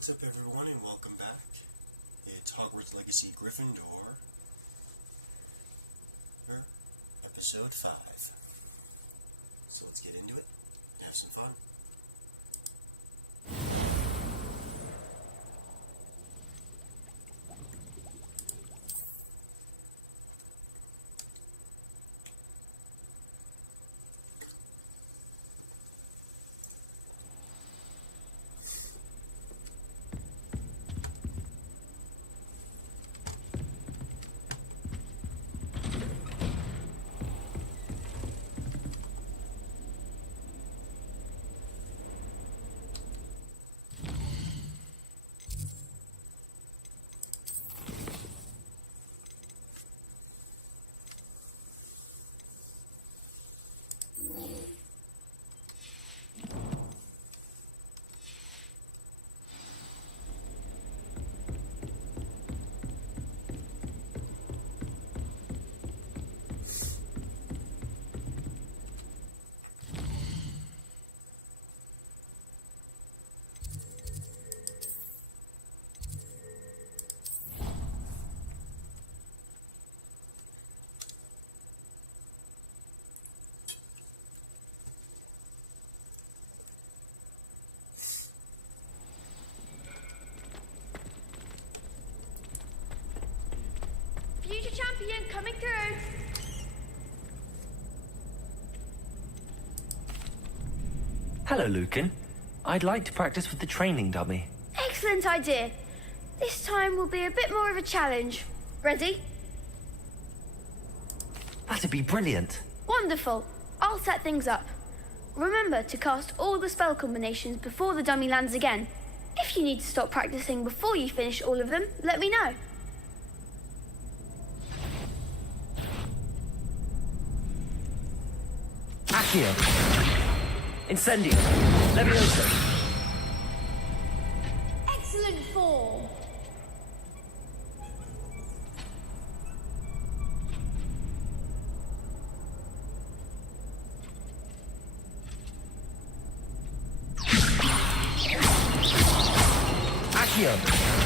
What's up, everyone, and welcome back. It's Hogwarts Legacy Gryffindor, episode 5. So let's get into it and have some fun. Future champion coming through. Hello, Lucan. I'd like to practice with the training dummy. Excellent idea. This time will be a bit more of a challenge. Ready? That'd be brilliant. Wonderful. I'll set things up. Remember to cast all the spell combinations before the dummy lands again. If you need to stop practicing before you finish all of them, let me know. Accio. Incendio. Levioso. Excellent form. Accio.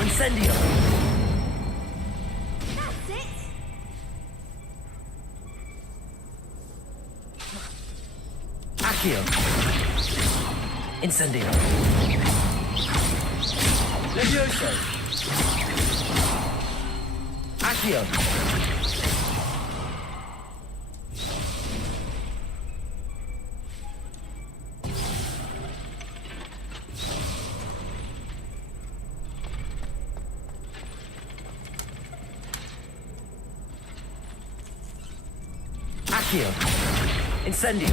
Incendio. That's it. Accio. Incendio. Levioso. Accio. Accio. Incendio.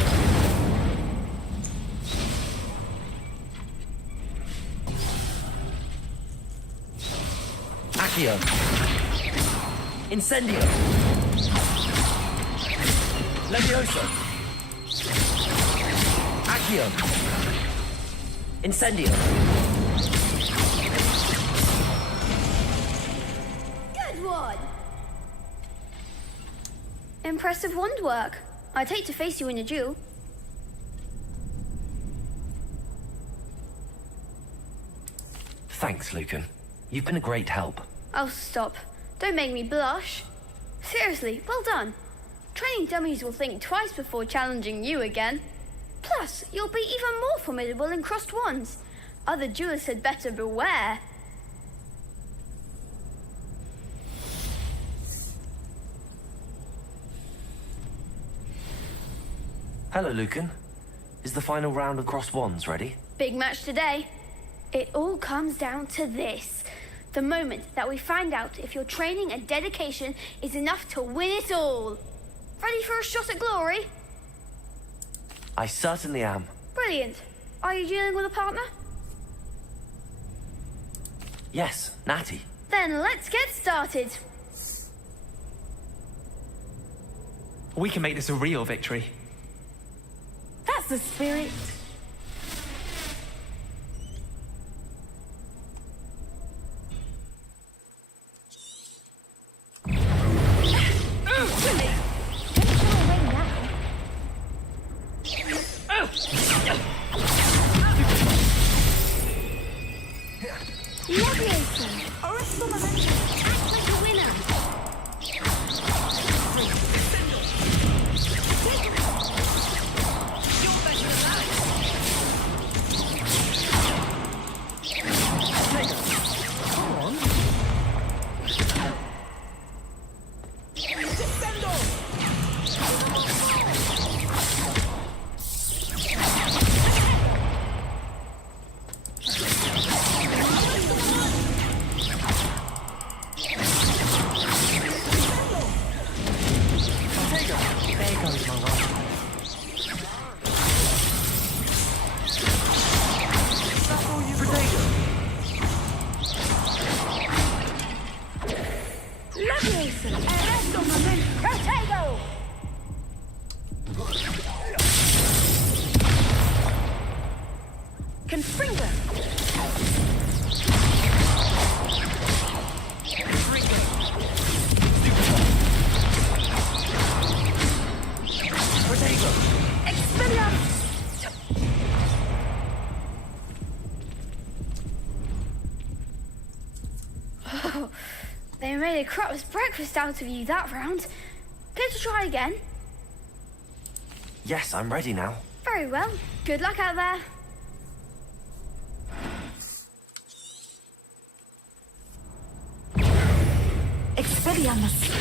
Accio. Incendio. Levioso. Accio. Incendio. Good one. Impressive wand work. I'd hate to face you in a duel. Thanks, Lucan. You've been a great help. Oh, stop. Don't make me blush. Seriously, well done. Training dummies will think twice before challenging you again. Plus, you'll be even more formidable in crossed wands. Other duelists had better beware. Hello, Lucan. Is the final round of crossed wands ready? Big match today. It all comes down to this. The moment that we find out if your training and dedication is enough to win it all. Ready for a shot at glory? I certainly am. Brilliant. Are you dealing with a partner? Yes, Natty. Then let's get started. We can make this a real victory. That's the spirit. Confringo! Expelliarmus! Oh, they made a crap's breakfast out of you that round. Care to try again? Yes, I'm ready now. Very well. Good luck out there. Expelliarmus!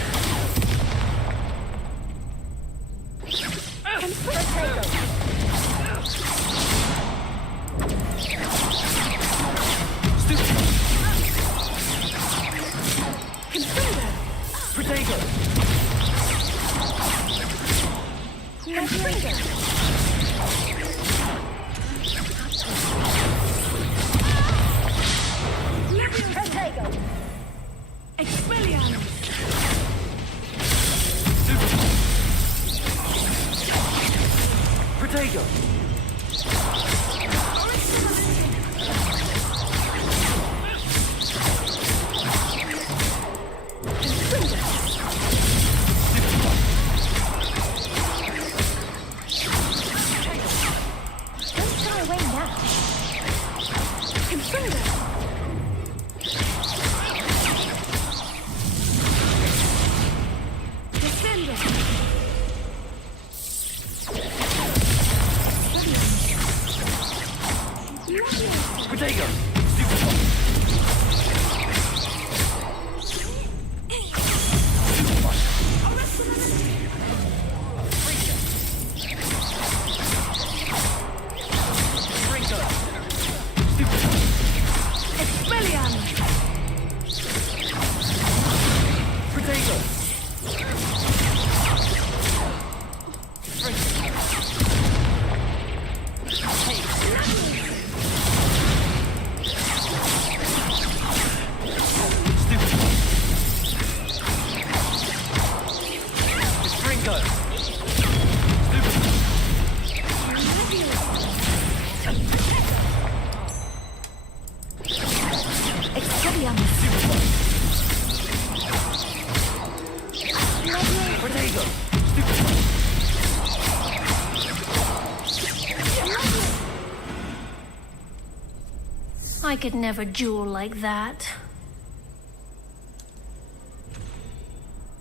I could never duel like that.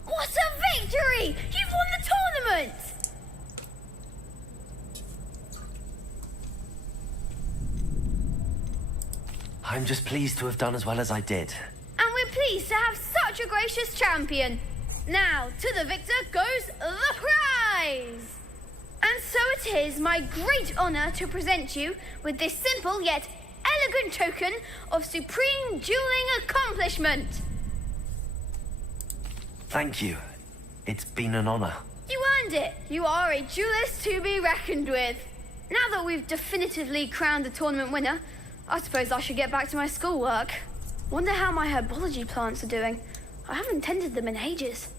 What a victory! You've won the tournament! I'm just pleased to have done as well as I did. And we're pleased to have such a gracious champion. Now, to the victor goes the prize! And so it is my great honour to present you with this simple yet elegant token of supreme dueling accomplishment. Thank you. It's been an honor. You earned it. You are a duelist to be reckoned with. Now that we've definitively crowned the tournament winner, I suppose I should get back to my schoolwork. Wonder how my herbology plants are doing. I haven't tended them in ages.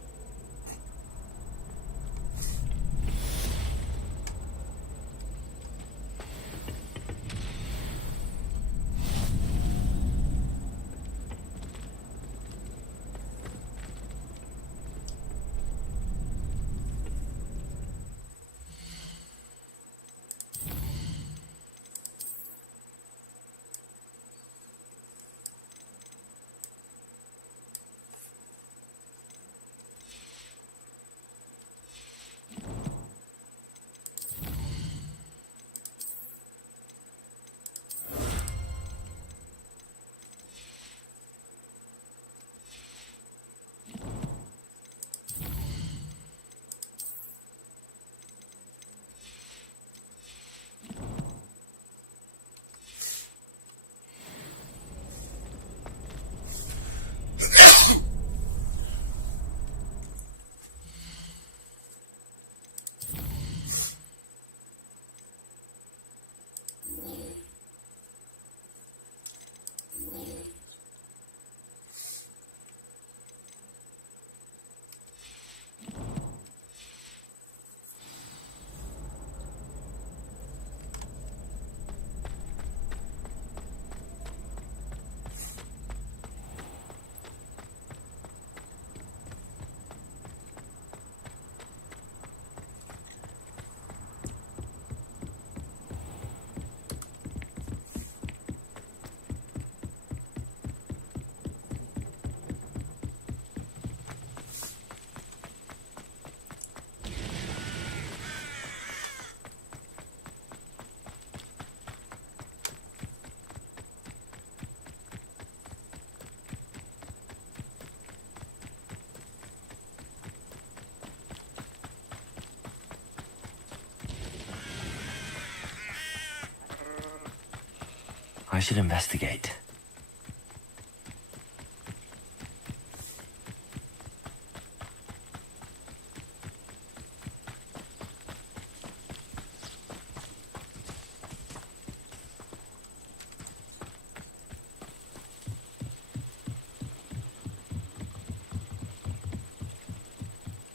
I should investigate.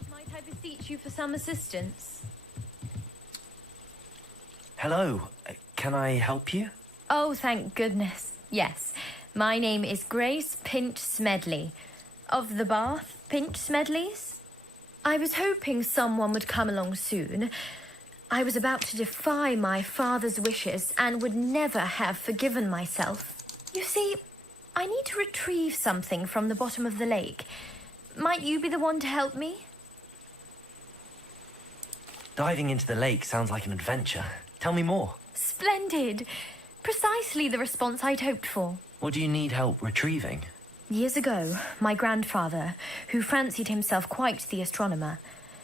Might I beseech you for some assistance? Hello, can I help you? Oh, thank goodness. Yes. My name is Grace Pinch Smedley, of the Bath Pinch Smedleys. I was hoping someone would come along soon. I was about to defy my father's wishes and would never have forgiven myself. You see, I need to retrieve something from the bottom of the lake. Might you be the one to help me? Diving into the lake sounds like an adventure. Tell me more. Splendid! Precisely the response I'd hoped for. What do you need help retrieving? Years ago, my grandfather, who fancied himself quite the astronomer,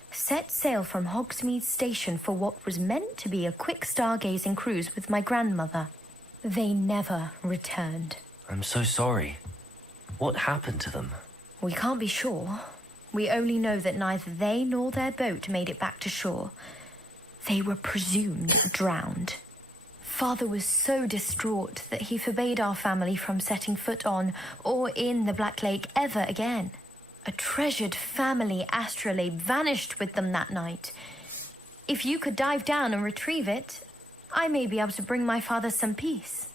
set sail from Hogsmeade Station for what was meant to be a quick stargazing cruise with my grandmother. They never returned. I'm so sorry. What happened to them? We can't be sure. We only know that neither they nor their boat made it back to shore. They were presumed drowned. Father was so distraught that he forbade our family from setting foot on or in the Black Lake ever again. A treasured family astrolabe vanished with them that night. If you could dive down and retrieve it, I may be able to bring my father some peace.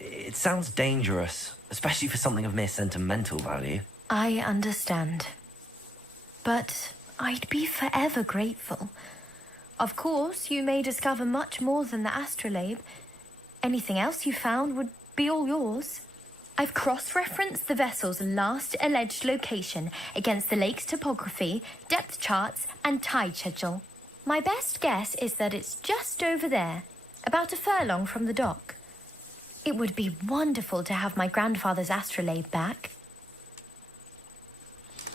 It sounds dangerous, especially for something of mere sentimental value. I understand. But I'd be forever grateful. Of course, you may discover much more than the astrolabe. Anything else you found would be all yours. I've cross-referenced the vessel's last alleged location against the lake's topography, depth charts, and tide schedule. My best guess is that it's just over there, about a furlong from the dock. It would be wonderful to have my grandfather's astrolabe back.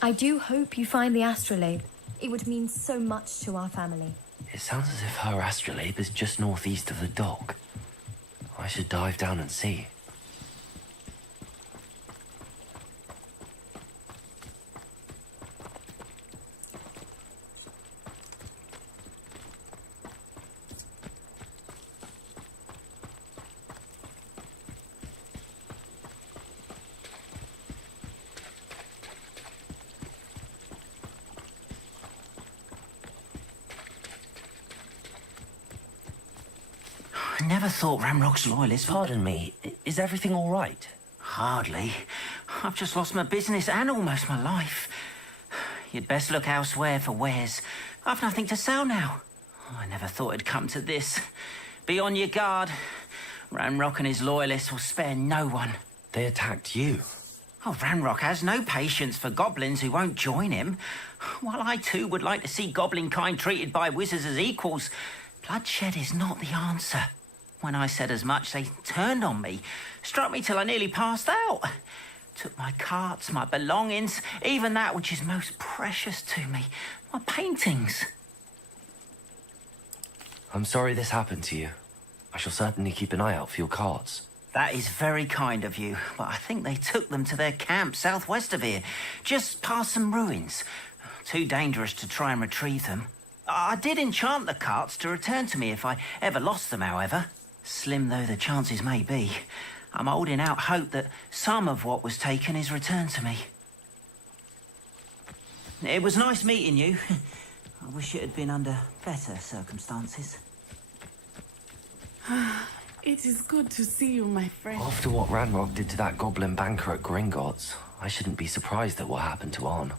I do hope you find the astrolabe. It would mean so much to our family. It sounds as if her astrolabe is just northeast of the dock. I should dive down and see. I never thought Ramrock's loyalists... Pardon me, is everything all right? Hardly. I've just lost my business and almost my life. You'd best look elsewhere for wares. I've nothing to sell now. I never thought it'd come to this. Be on your guard. Ramrock and his loyalists will spare no one. They attacked you. Oh, Ramrock has no patience for goblins who won't join him. While I too would like to see goblin kind treated by wizards as equals, bloodshed is not the answer. When I said as much, they turned on me, struck me till I nearly passed out. Took my carts, my belongings, even that which is most precious to me, my paintings. I'm sorry this happened to you. I shall certainly keep an eye out for your carts. That is very kind of you, but I think they took them to their camp southwest of here, just past some ruins. Too dangerous to try and retrieve them. I did enchant the carts to return to me if I ever lost them, however. Slim though the chances may be, I'm holding out hope that some of what was taken is returned to me. It was nice meeting you. I wish it had been under better circumstances. It is good to see you, my friend. After what Ranrock did to that goblin banker at Gringotts, I shouldn't be surprised at what happened to Arn.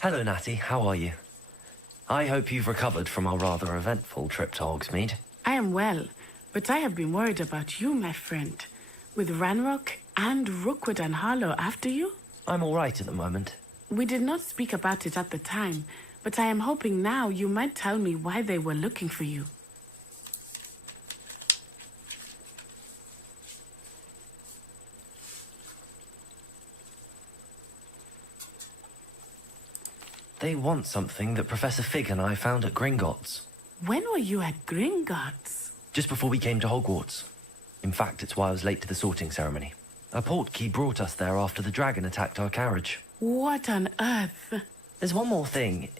Hello, Natty. How are you? I hope you've recovered from our rather eventful trip to Hogsmeade. I am well, but I have been worried about you, my friend. With Ranrock and Rookwood and Harlow after you? I'm all right at the moment. We did not speak about it at the time, but I am hoping now you might tell me why they were looking for you. They want something that Professor Fig and I found at Gringotts. When were you at Gringotts? Just before we came to Hogwarts. In fact, it's why I was late to the sorting ceremony. A portkey brought us there after the dragon attacked our carriage. What on earth? There's one more thing.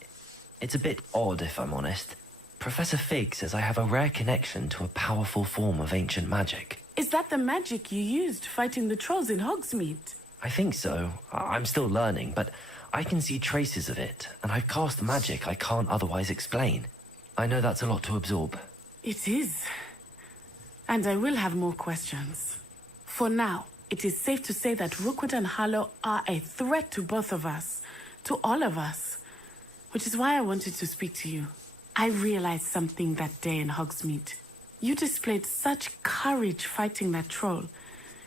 It's a bit odd, if I'm honest. Professor Fig says I have a rare connection to a powerful form of ancient magic. Is that the magic you used fighting the trolls in Hogsmeade? I think so. I'm still learning, but I can see traces of it, and I've cast magic I can't otherwise explain. I know that's a lot to absorb. It is. And I will have more questions. For now, it is safe to say that Rookwood and Harlow are a threat to both of us, to all of us, which is why I wanted to speak to you. I realized something that day in Hogsmeade. You displayed such courage fighting that troll,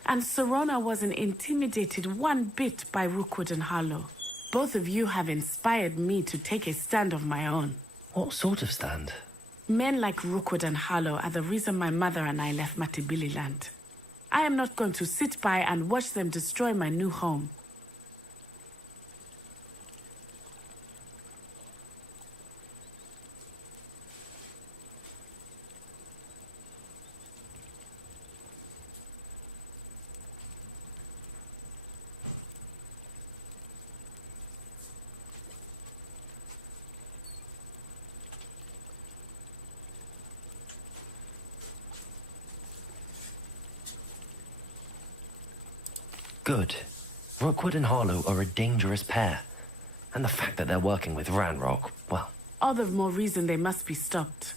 and Serona wasn't intimidated one bit by Rookwood and Harlow. Both of you have inspired me to take a stand of my own. What sort of stand? Men like Rookwood and Harlow are the reason my mother and I left Matibili-land. I am not going to sit by and watch them destroy my new home. Good. Rookwood and Harlow are a dangerous pair. And the fact that they're working with Ranrock, well... All the more reason they must be stopped.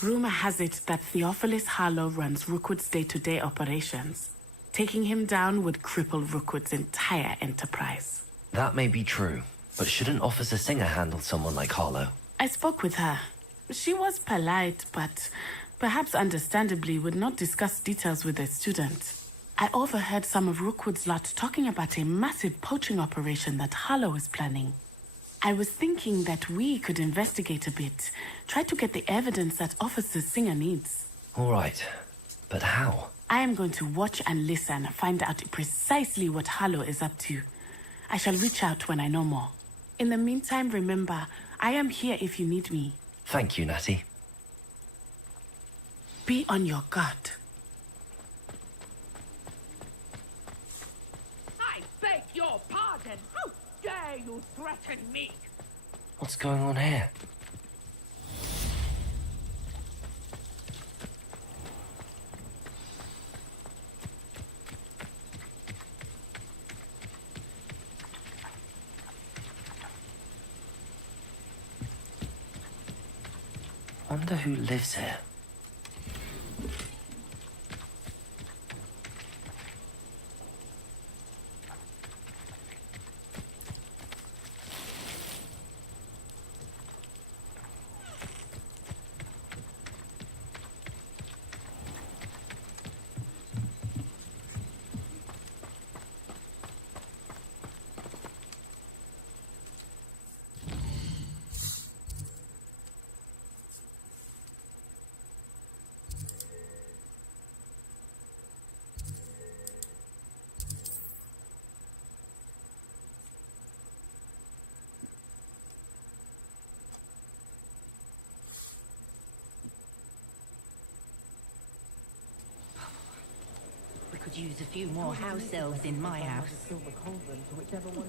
Rumor has it that Theophilus Harlow runs Rookwood's day-to-day operations. Taking him down would cripple Rookwood's entire enterprise. That may be true, but shouldn't Officer Singer handle someone like Harlow? I spoke with her. She was polite, but perhaps understandably would not discuss details with a student. I overheard some of Rookwood's lot talking about a massive poaching operation that Harlow is planning. I was thinking that we could investigate a bit, try to get the evidence that Officer Singer needs. All right, but how? I am going to watch and listen, find out precisely what Harlow is up to. I shall reach out when I know more. In the meantime, remember, I am here if you need me. Thank you, Natty. Be on your guard. I beg your pardon! How dare you threaten me? What's going on here? Wonder who lives here. Could use a few more house elves in my house.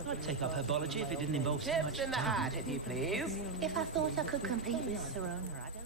I'd take up herbology if it didn't involve so much Tips in the hat, if you please. If I thought I could compete with Serona, I don't...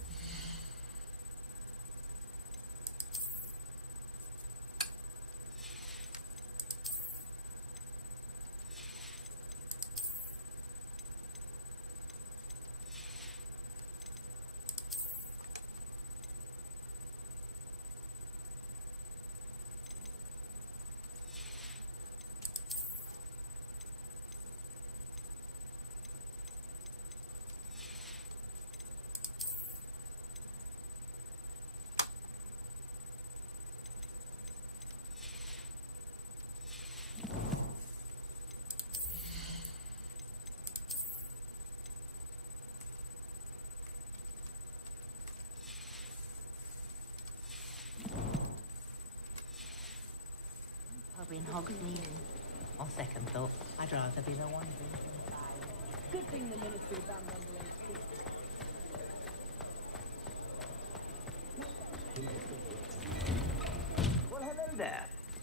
Pub in Hogsmeade. On second thought, I'd rather be the one drinking. Good thing the military banned them.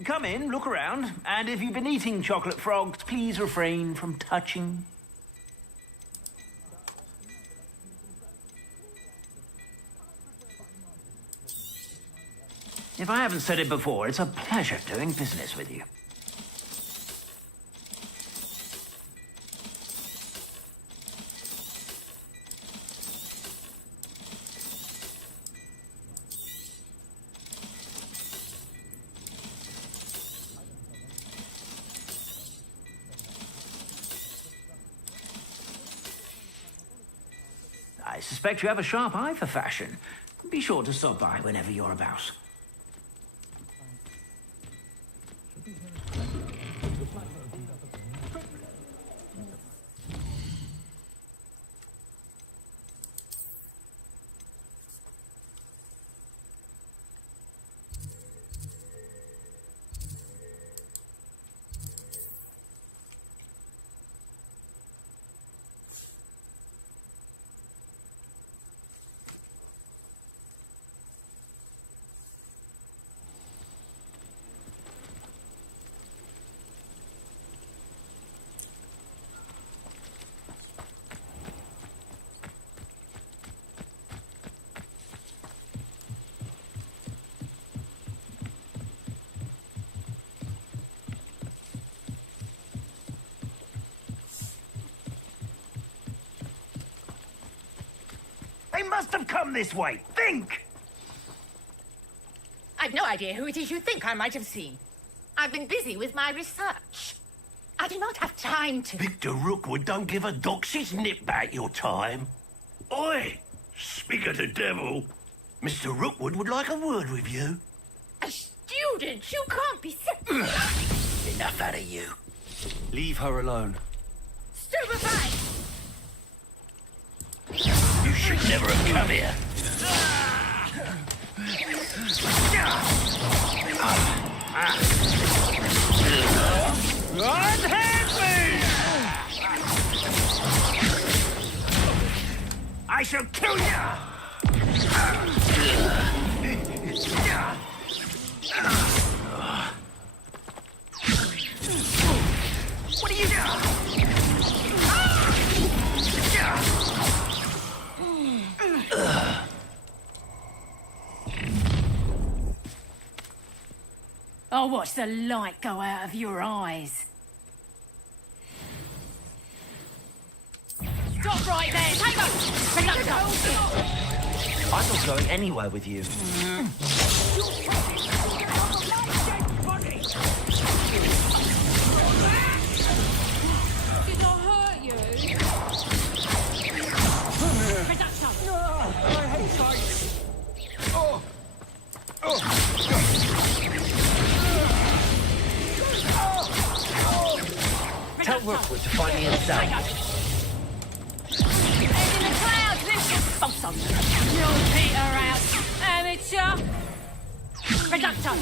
Come in, look around, and if you've been eating chocolate frogs, please refrain from touching. If I haven't said it before, it's a pleasure doing business with you. I suspect you have a sharp eye for fashion. Be sure to stop by whenever you're about. They must have come this way. Think! I've no idea who it is you think I might have seen. I've been busy with my research. I do not have time to... Victor Rookwood don't give a doxy's nip back your time. Oi! Speak of the devil. Mr. Rookwood would like a word with you. A student? You can't be... Enough out of you. Leave her alone. Stupefied! You should never have come here. Unhand me! I shall kill you! What are you doing? I'll watch the light go out of your eyes. Stop right there! Take off! I'm not going anywhere with you. Did I hurt you? I hate heights. Tell Rookwood to find me himself. Head in the clouds, Lucius Bolton. You'll peter out, amateur. Reducto.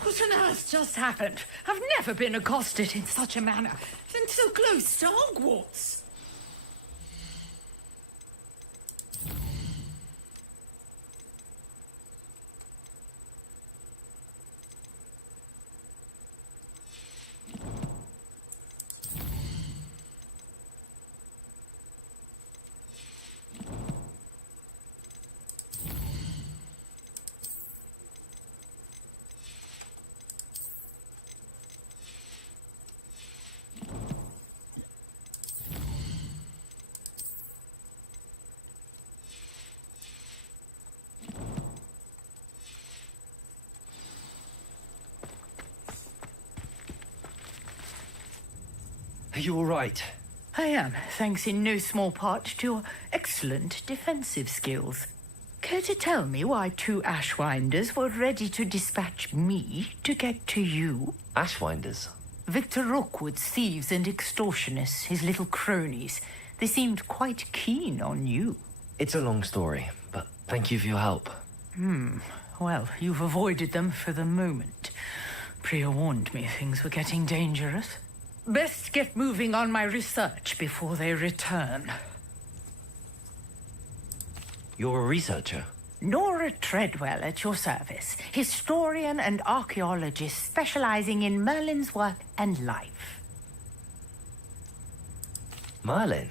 What on earth just happened? I've never been accosted in such a manner. And so close to Hogwarts. Are you all right? I am, thanks in no small part to your excellent defensive skills. Care to tell me why two Ashwinders were ready to dispatch me to get to you? Ashwinders? Victor Rookwood's thieves and extortionists, his little cronies. They seemed quite keen on you. It's a long story, but thank you for your help. Well, you've avoided them for the moment. Priya warned me things were getting dangerous. Best get moving on my research before they return. You're a researcher? Nora Treadwell at your service, historian and archaeologist specializing in Merlin's work and life. Merlin?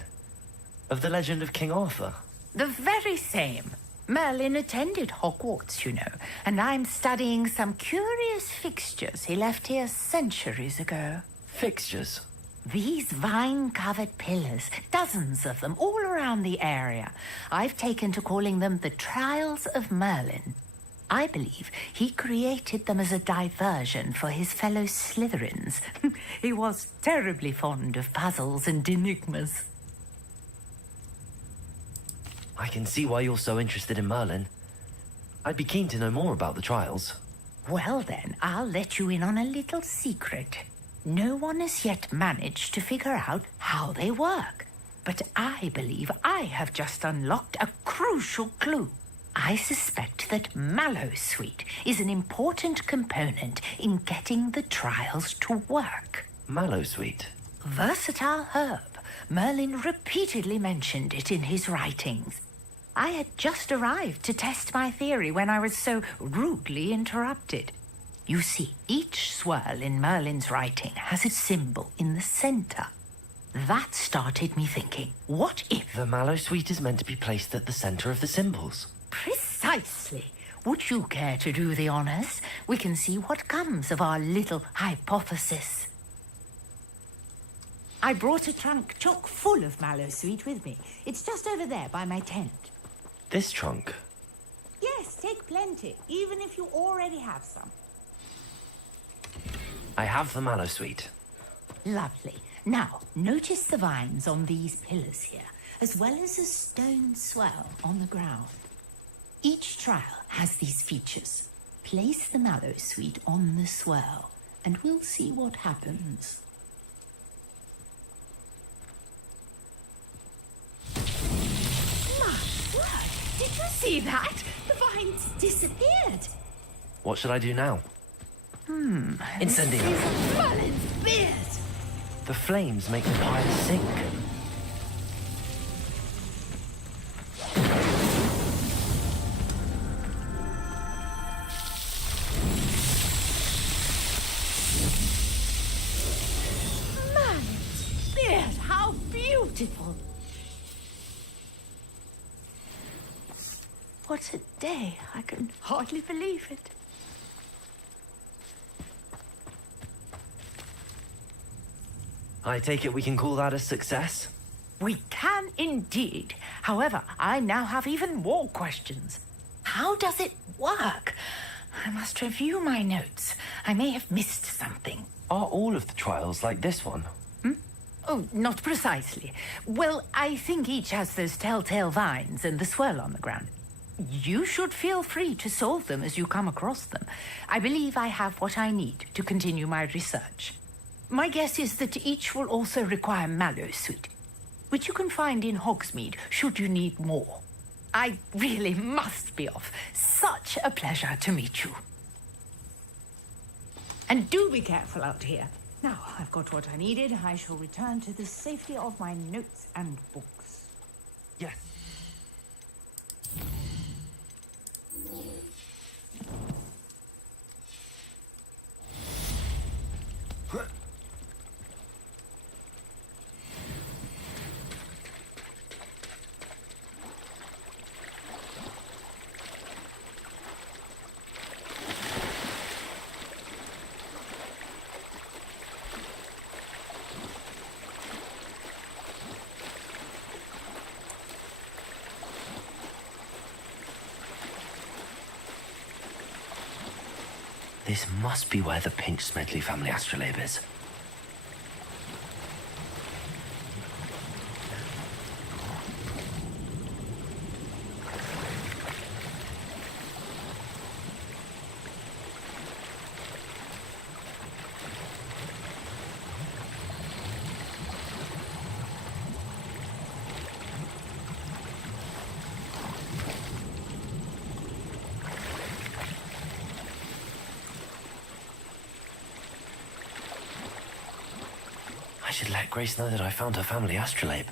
Of the legend of King Arthur? The very same. Merlin attended Hogwarts, you know, and I'm studying some curious fixtures he left here centuries ago. Fixtures? These vine-covered pillars, dozens of them, all around the area. I've taken to calling them the Trials of Merlin. I believe he created them as a diversion for his fellow Slytherins. He was terribly fond of puzzles and enigmas. I can see why you're so interested in Merlin. I'd be keen to know more about the trials. Well then, I'll let you in on a little secret. No one has yet managed to figure out how they work. But I believe I have just unlocked a crucial clue. I suspect that Mallowsweet is an important component in getting the trials to work. Mallowsweet? Versatile herb. Merlin repeatedly mentioned it in his writings. I had just arrived to test my theory when I was so rudely interrupted. You see, each swirl in Merlin's writing has its symbol in the center. That started me thinking, what if... The Mallowsweet is meant to be placed at the center of the symbols. Precisely. Would you care to do the honors? We can see what comes of our little hypothesis. I brought a trunk chock full of Mallowsweet with me. It's just over there by my tent. This trunk? Yes, take plenty, even if you already have some. I have the Mallowsweet. Lovely. Now, notice the vines on these pillars here, as well as a stone swell on the ground. Each trial has these features. Place the Mallowsweet on the swell, and we'll see what happens. My word! Did you see that? The vines disappeared. What should I do now? Incendio. Merlin's beard! The flames make the pile sink. Merlin's beard! How beautiful! What a day! I can hardly believe it. I take it we can call that a success? We can indeed. However, I now have even more questions. How does it work? I must review my notes. I may have missed something. Are all of the trials like this one? Oh, not precisely. Well, I think each has those telltale vines and the swirl on the ground. You should feel free to solve them as you come across them. I believe I have what I need to continue my research. My guess is that each will also require Mallowsweet, which you can find in Hogsmeade should you need more. I really must be off. Such a pleasure to meet you. And do be careful out here. Now, I've got what I needed. I shall return to the safety of my notes and books. Yes. This must be where the Pinch Smedley family astrolabe is. should let Grace know that I found her family astrolabe.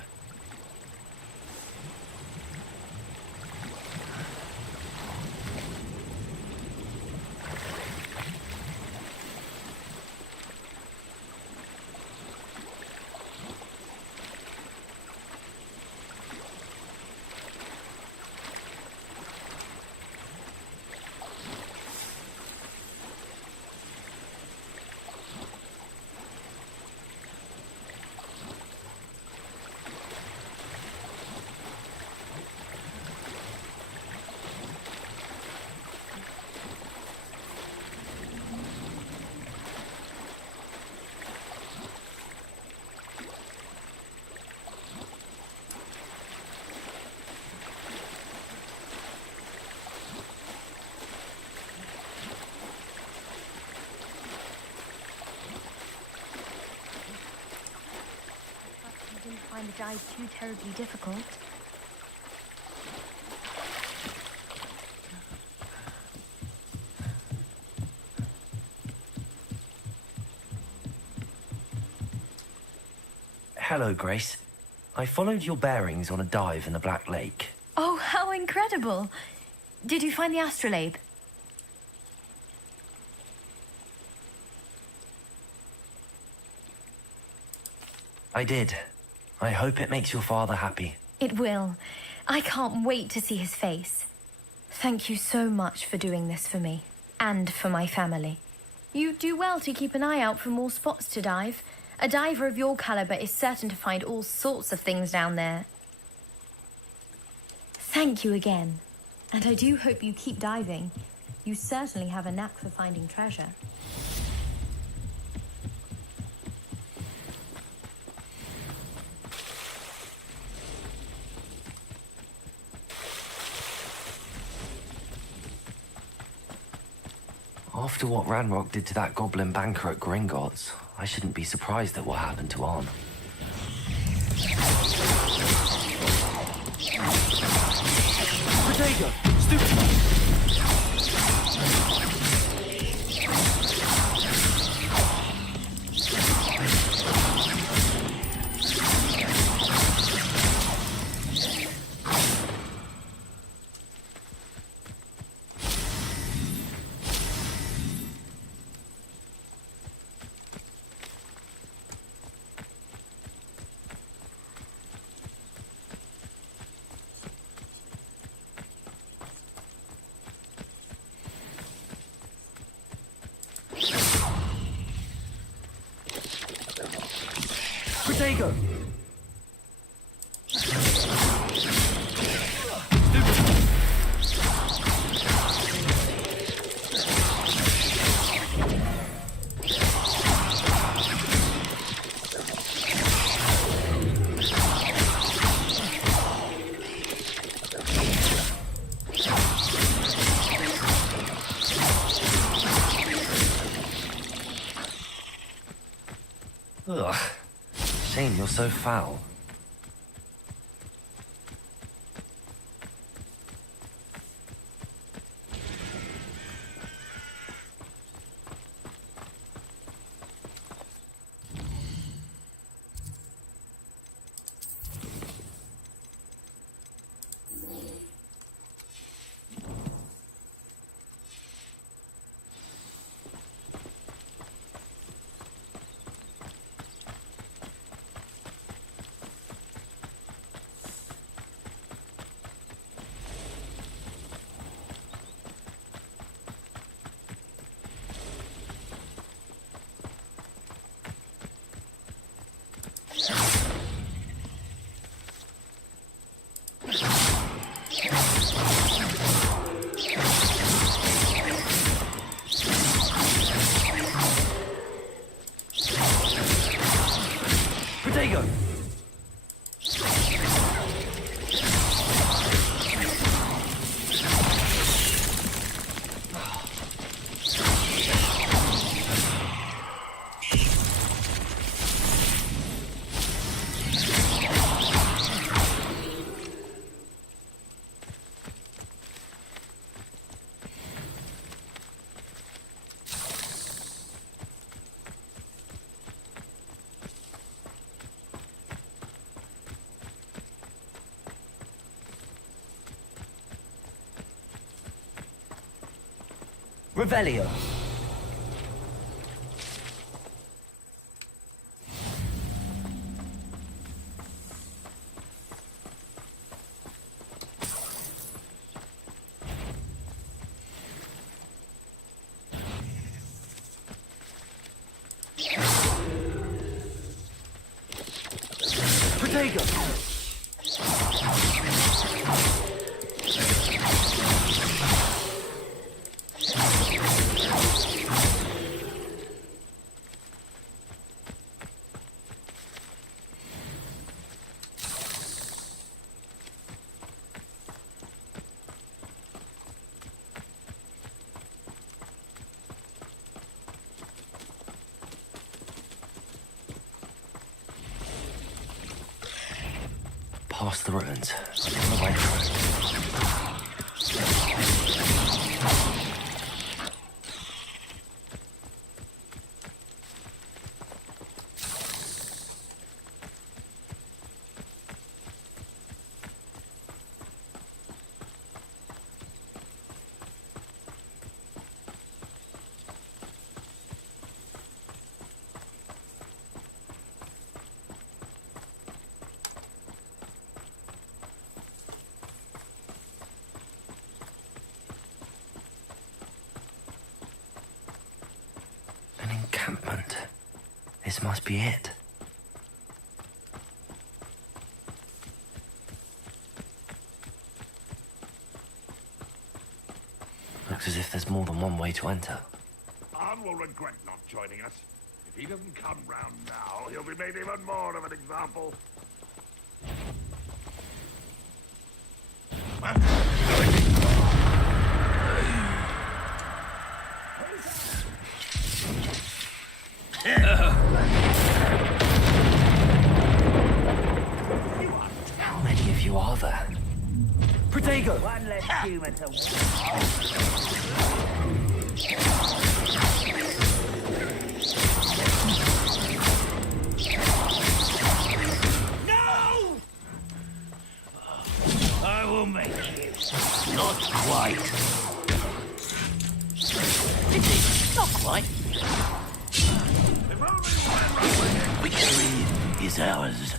Find the dive too terribly difficult. Hello, Grace. I followed your bearings on a dive in the Black Lake. Oh, how incredible! Did you find the astrolabe? I did. I hope it makes your father happy. It will. I can't wait to see his face. Thank you so much for doing this for me. And for my family. You do well to keep an eye out for more spots to dive. A diver of your caliber is certain to find all sorts of things down there. Thank you again. And I do hope you keep diving. You certainly have a knack for finding treasure. After what Ranrock did to that goblin banker at Gringotts, I shouldn't be surprised at what happened to Arn. Protego! Stupid! Protego! Ugh. Shame you're so foul. Revelio. Protego. Past the ruins. On the way through. Encampment. This must be it. Looks as if there's more than one way to enter. Arn will regret not joining us. If he doesn't come round now, he'll be made even more of an example. How many of you are there? Protego! One less human to No! I will make you. Not quite. Not quite. Victory is ours.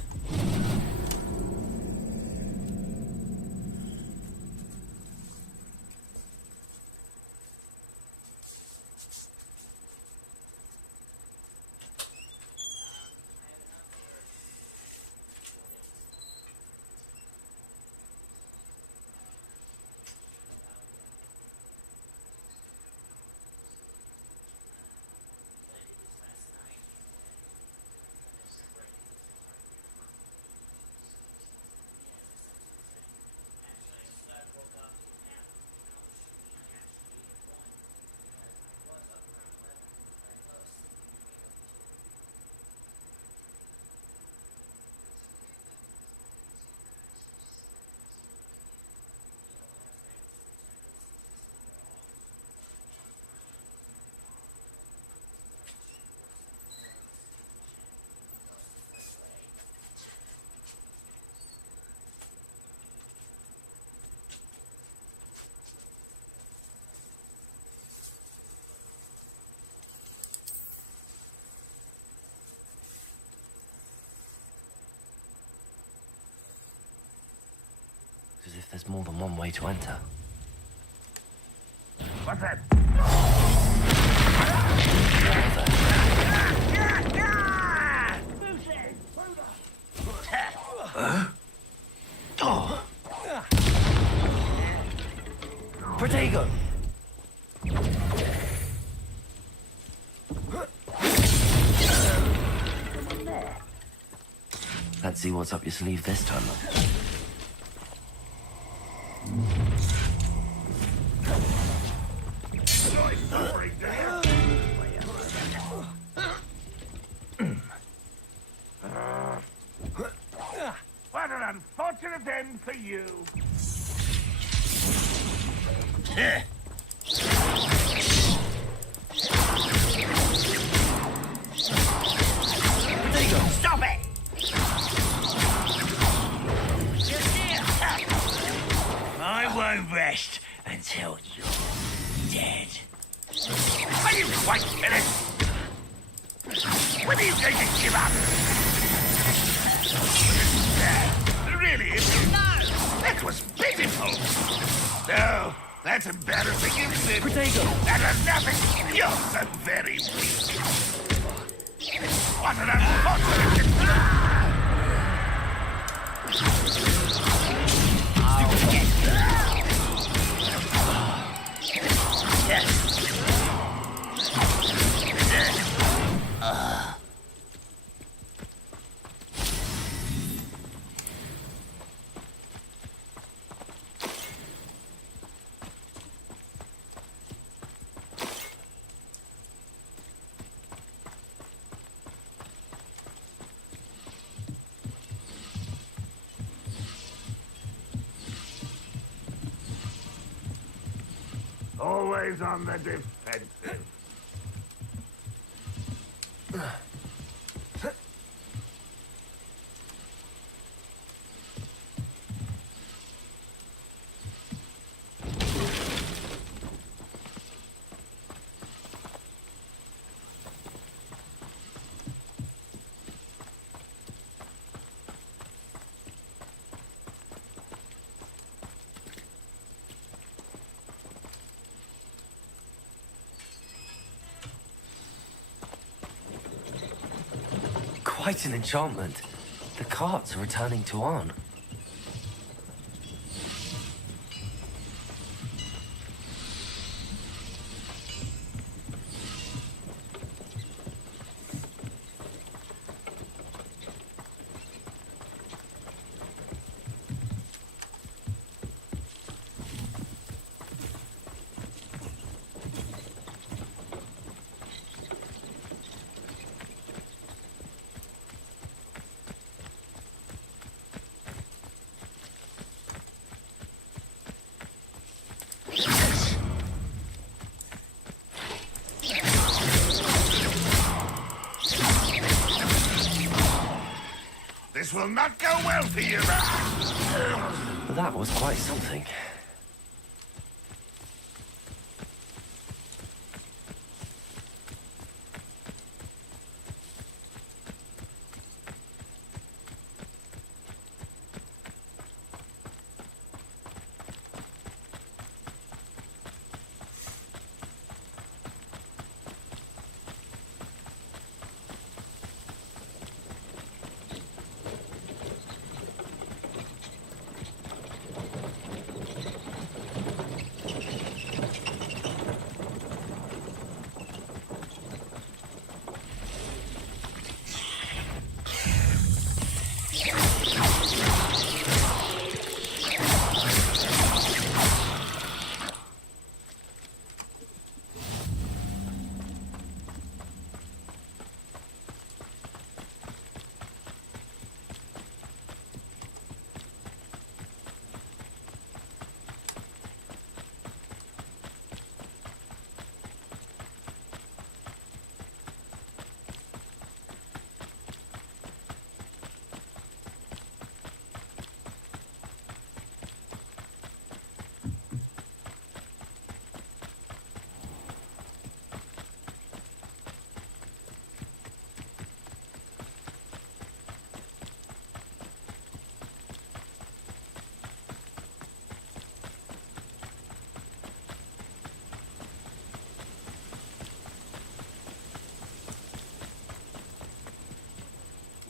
As if there's more than one way to enter. What's that? Oh. Protego! Let's see what's up your sleeve this time. What an unfortunate end for you. Stop it! I won't rest until you're dead. When are you going to give up? Really? No! That was pitiful! No, that's embarrassing, isn't it? Protego! That was nothing! You're so very weak! What an unfortunate... Always on the defensive. Quite an enchantment. The carts are returning to Arn. This will not go well for you. That was quite something.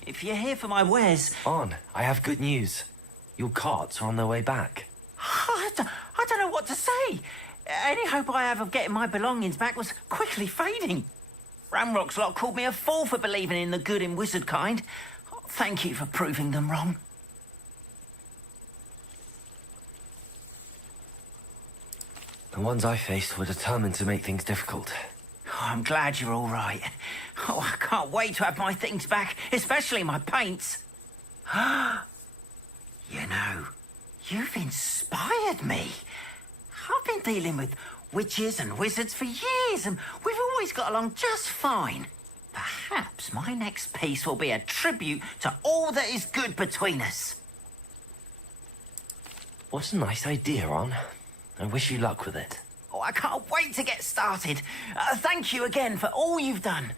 If you're here for my wares... Arn, I have good news. Your carts are on their way back. I don't know what to say. Any hope I have of getting my belongings back was quickly fading. Ramrock's lot called me a fool for believing in the good in wizard kind. Thank you for proving them wrong. The ones I faced were determined to make things difficult. Oh, I'm glad you're all right. Oh, I can't wait to have my things back, especially my paints. You know, you've inspired me. I've been dealing with witches and wizards for years, and we've always got along just fine. Perhaps my next piece will be a tribute to all that is good between us. What a nice idea, Arn. I wish you luck with it. Oh, I can't wait to get started. Thank you again for all you've done.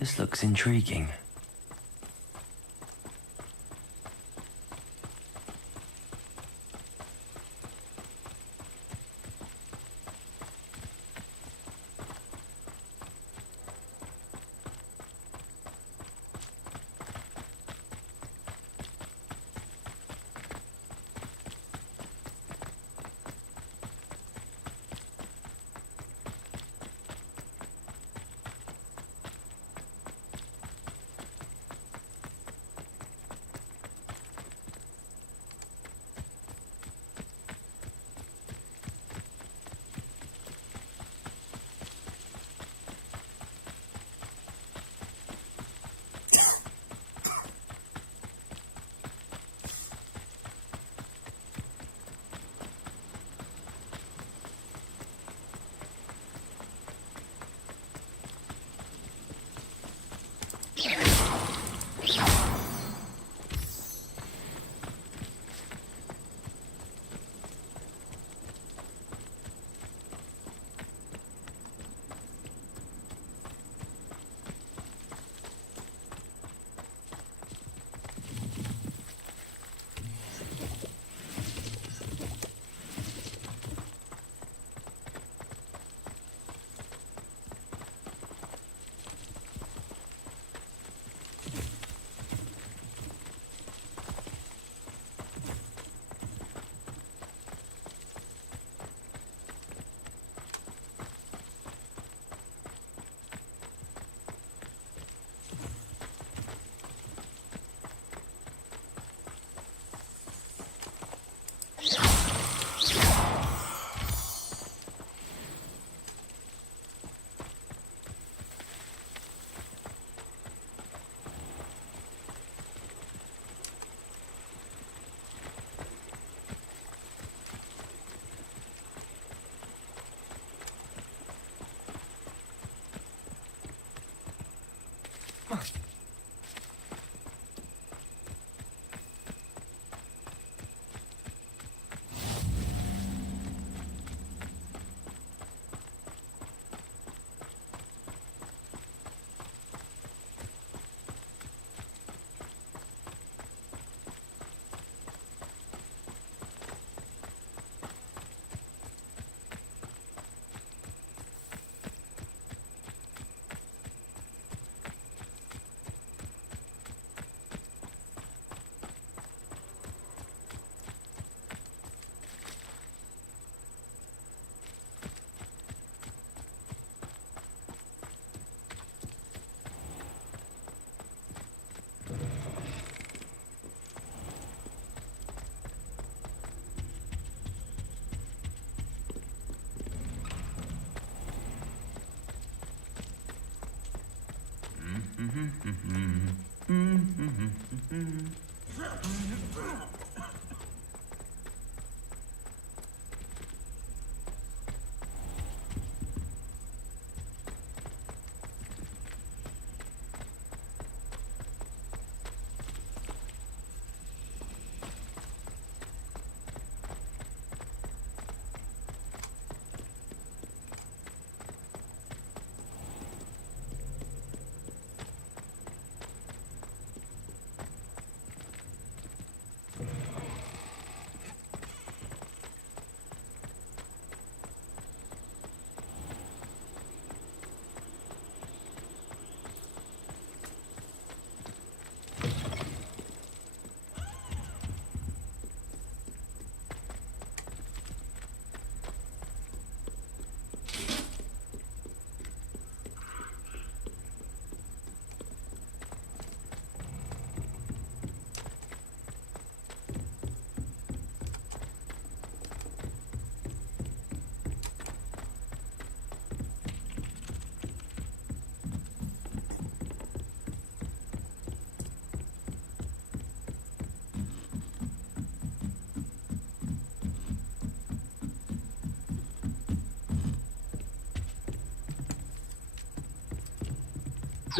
This looks intriguing.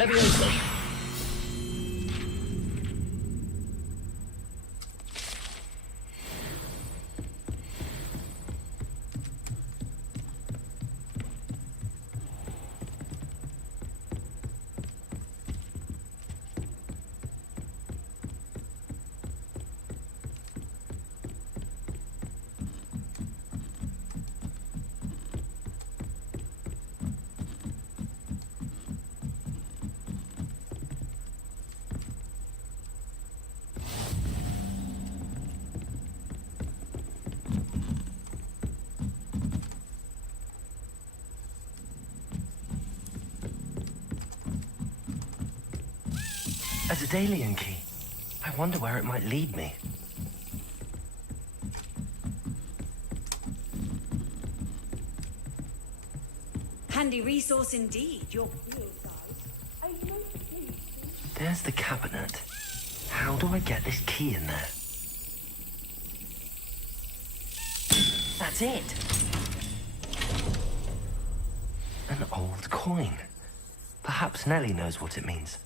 Leviosa. A Daedalian key. I wonder where it might lead me. Handy resource indeed, your field guide. There's the cabinet. How do I get this key in there? That's it. An old coin. Perhaps Nellie knows what it means.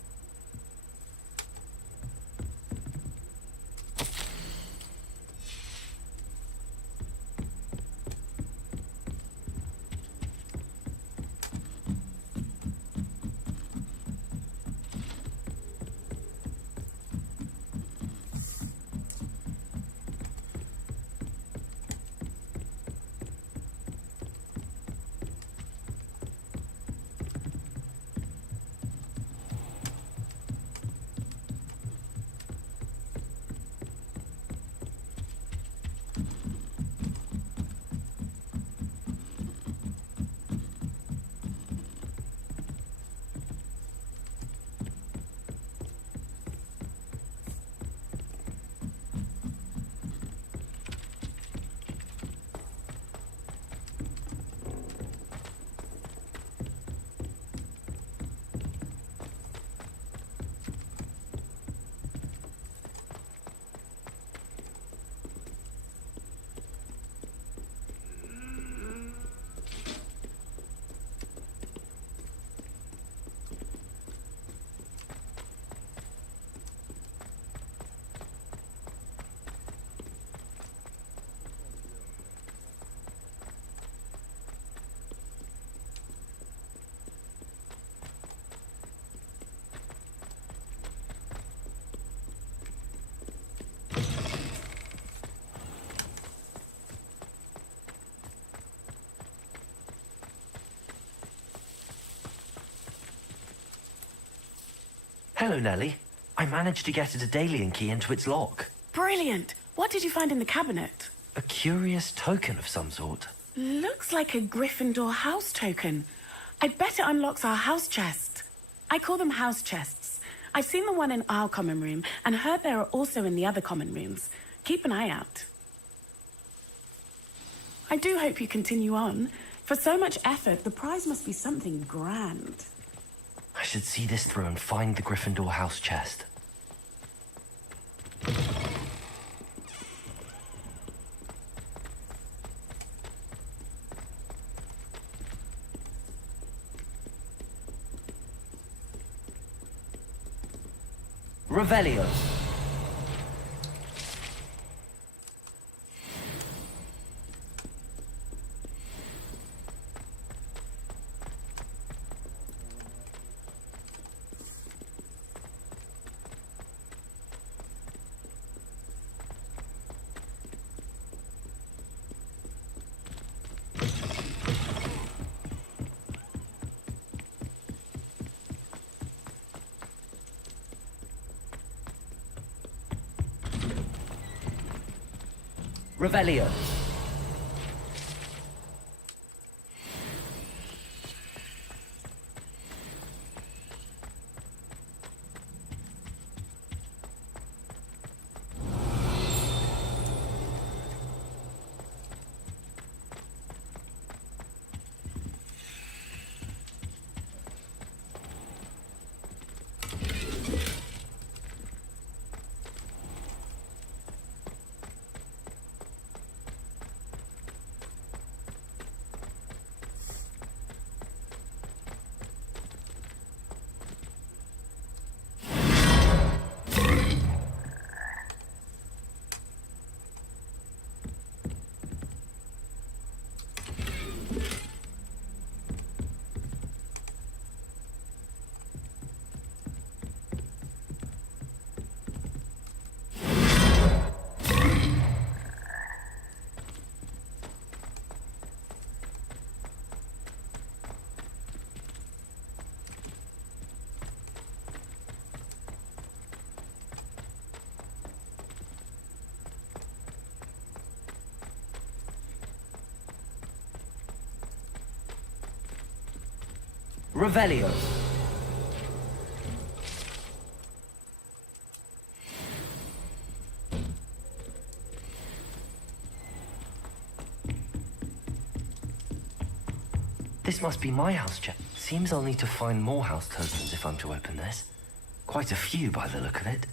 Hello, Nellie. I managed to get a Daedalian key into its lock. Brilliant! What did you find in the cabinet? A curious token of some sort. Looks like a Gryffindor house token. I bet it unlocks our house chest. I call them house chests. I've seen the one in our common room and heard there are also in the other common rooms. Keep an eye out. I do hope you continue on. For so much effort, the prize must be something grand. I should see this through and find the Gryffindor house chest. Revelio. Revelio. Revelio. This must be my house chest. Seems I'll need to find more house tokens if I'm to open this. Quite a few by the look of it.